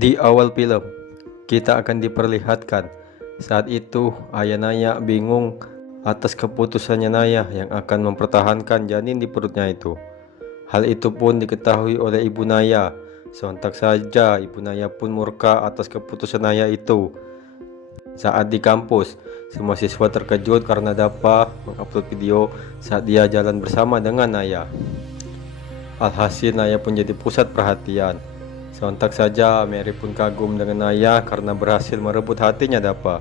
Di awal film, kita akan diperlihatkan saat itu ayah Naya bingung atas keputusannya Naya yang akan mempertahankan janin di perutnya itu. Hal itu pun diketahui oleh ibu Naya. Sontak saja ibu Naya pun murka atas keputusan Naya itu. Saat di kampus, semua siswa terkejut karena dapat mengupload video saat dia jalan bersama dengan Naya. Alhasil Naya pun jadi pusat perhatian. Sontak saja Mary pun kagum dengan Naya karena berhasil merebut hatinya Dapa.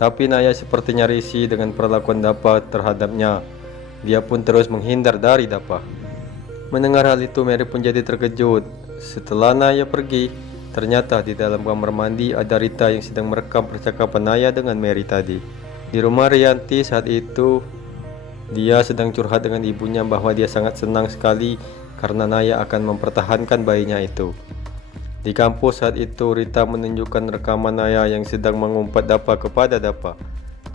Tapi Naya sepertinya risih dengan perlakuan Dapa terhadapnya. Dia pun terus menghindar dari Dapa. Mendengar hal itu Mary pun jadi terkejut. Setelah Naya pergi, ternyata di dalam kamar mandi ada Rita yang sedang merekam percakapan Naya dengan Mary tadi. Di rumah Rianti saat itu, dia sedang curhat dengan ibunya bahwa dia sangat senang sekali karena Naya akan mempertahankan bayinya itu. Di kampus saat itu Rita menunjukkan rekaman Naya yang sedang mengumpat Dapa kepada Dapa.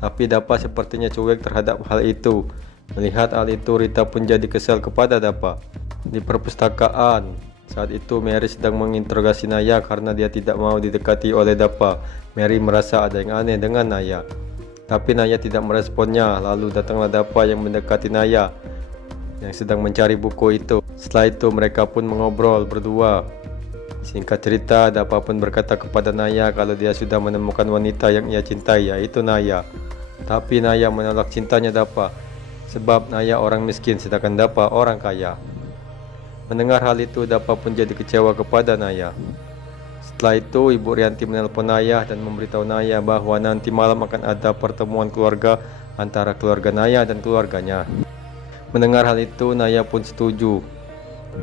Tapi Dapa sepertinya cuek terhadap hal itu. Melihat hal itu Rita pun jadi kesal kepada Dapa. Di perpustakaan saat itu Mary sedang menginterogasi Naya karena dia tidak mau didekati oleh Dapa. Mary merasa ada yang aneh dengan Naya. Tapi Naya tidak meresponnya. Lalu datanglah Dapa yang mendekati Naya yang sedang mencari buku itu. Setelah itu mereka pun mengobrol berdua. Singkat cerita, Dapa pun berkata kepada Naya kalau dia sudah menemukan wanita yang ia cintai, yaitu Naya. Tapi Naya menolak cintanya Dapa, sebab Naya orang miskin sedangkan Dapa orang kaya. Mendengar hal itu, Dapa pun jadi kecewa kepada Naya. Setelah itu, Ibu Rianti menelpon Naya dan memberitahu Naya bahwa nanti malam akan ada pertemuan keluarga antara keluarga Naya dan keluarganya. Mendengar hal itu, Naya pun setuju.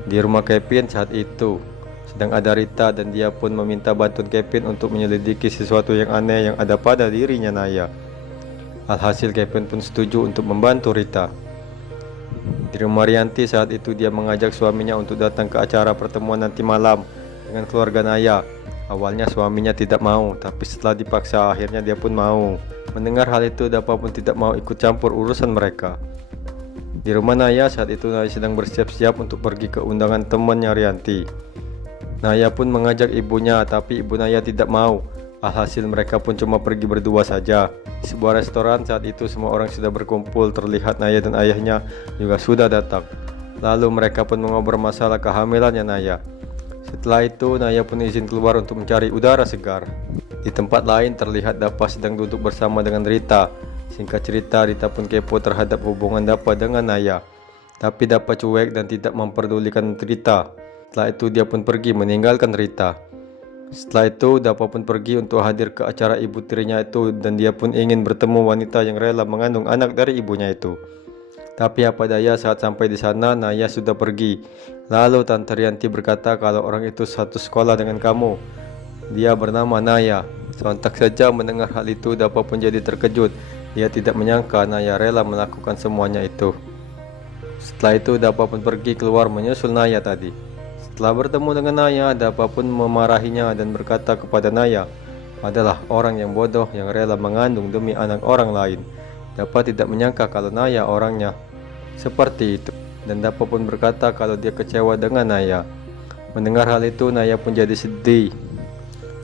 Di rumah Kevin saat itu sedang ada Rita dan dia pun meminta bantuan Kevin untuk menyelidiki sesuatu yang aneh yang ada pada dirinya Naya. Alhasil Kevin pun setuju untuk membantu Rita. Di rumah Rianti saat itu dia mengajak suaminya untuk datang ke acara pertemuan nanti malam dengan keluarga Naya. Awalnya suaminya tidak mau, tapi setelah dipaksa akhirnya dia pun mau. Mendengar hal itu Dapa pun tidak mau ikut campur urusan mereka. Di rumah Naya saat itu Naya sedang bersiap-siap untuk pergi ke undangan temannya Rianti. Naya pun mengajak ibunya, tapi ibu Naya tidak mau. Alhasil mereka pun cuma pergi berdua saja. Di sebuah restoran saat itu semua orang sudah berkumpul. Terlihat Naya dan ayahnya juga sudah datang. Lalu mereka pun mengobrol masalah kehamilannya Naya. Setelah itu Naya pun izin keluar untuk mencari udara segar. Di tempat lain terlihat Dapa sedang duduk bersama dengan Rita. Singkat cerita Rita pun kepo terhadap hubungan Dapa dengan Naya. Tapi Dapa cuek dan tidak memperdulikan Rita. Setelah itu dia pun pergi meninggalkan Rita. Setelah itu Dapa pun pergi untuk hadir ke acara ibu tirinya itu dan dia pun ingin bertemu wanita yang rela mengandung anak dari ibunya itu. Tapi apa daya saat sampai di sana Naya sudah pergi. Lalu Tante Rianti berkata kalau orang itu satu sekolah dengan kamu. Dia bernama Naya. Sontak saja mendengar hal itu Dapa pun jadi terkejut. Dia tidak menyangka Naya rela melakukan semuanya itu. Setelah itu Dapa pun pergi keluar menyusul Naya tadi. Setelah bertemu dengan Naya, Dapa pun memarahinya dan berkata kepada Naya, adalah orang yang bodoh yang rela mengandung demi anak orang lain. Dapa tidak menyangka kalau Naya orangnya seperti itu. Dan Dapa pun berkata kalau dia kecewa dengan Naya. Mendengar hal itu, Naya pun jadi sedih.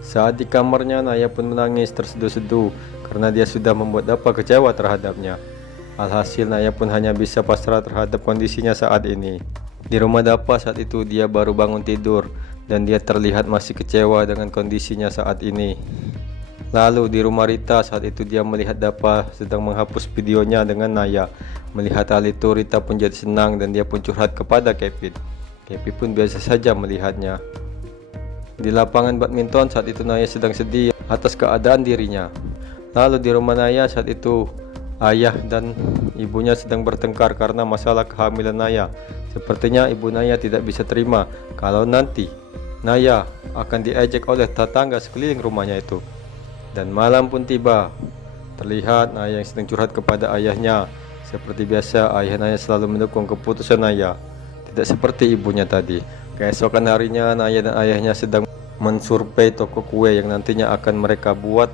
Saat di kamarnya, Naya pun menangis terseduh-seduh karena dia sudah membuat Dapa kecewa terhadapnya. Alhasil Naya pun hanya bisa pasrah terhadap kondisinya saat ini. Di rumah Dapa saat itu dia baru bangun tidur dan dia terlihat masih kecewa dengan kondisinya saat ini. Lalu di rumah Rita saat itu dia melihat Dapa sedang menghapus videonya dengan Naya. Melihat hal itu Rita pun jadi senang dan dia pun curhat kepada Kevin. Kevin pun biasa saja melihatnya. Di lapangan badminton saat itu Naya sedang sedih atas keadaan dirinya. Lalu di rumah Naya saat itu ayah dan ibunya sedang bertengkar karena masalah kehamilan Naya. Sepertinya ibu Naya tidak bisa terima kalau nanti Naya akan diejek oleh tetangga sekeliling rumahnya itu. Dan malam pun tiba. Terlihat Naya yang sedang curhat kepada ayahnya. Seperti biasa ayah Naya selalu mendukung keputusan Naya, tidak seperti ibunya tadi. Keesokan harinya Naya dan ayahnya sedang mensurvei toko kue yang nantinya akan mereka buat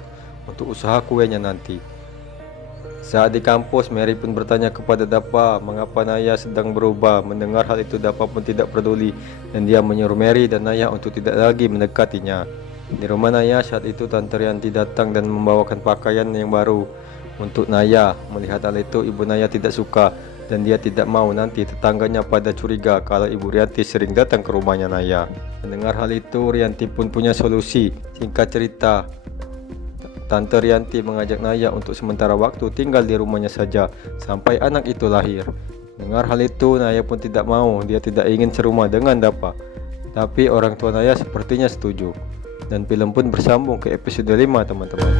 untuk usaha kuenya nanti. Saat di kampus, Mary pun bertanya kepada Dapa mengapa Naya sedang berubah. Mendengar hal itu Dapa pun tidak peduli dan dia menyuruh Mary dan Naya untuk tidak lagi mendekatinya. Di rumah Naya saat itu Tante Rianti datang dan membawakan pakaian yang baru untuk Naya. Melihat hal itu Ibu Naya tidak suka dan dia tidak mau nanti tetangganya pada curiga kalau Ibu Rianti sering datang ke rumahnya Naya. Mendengar hal itu Rianti pun punya solusi. Singkat cerita, Tante Rianti mengajak Naya untuk sementara waktu tinggal di rumahnya saja sampai anak itu lahir. Dengar hal itu Naya pun tidak mau, dia tidak ingin serumah dengan Dapa. Tapi orang tua Naya sepertinya setuju. Dan film pun bersambung ke episode 5 teman-teman.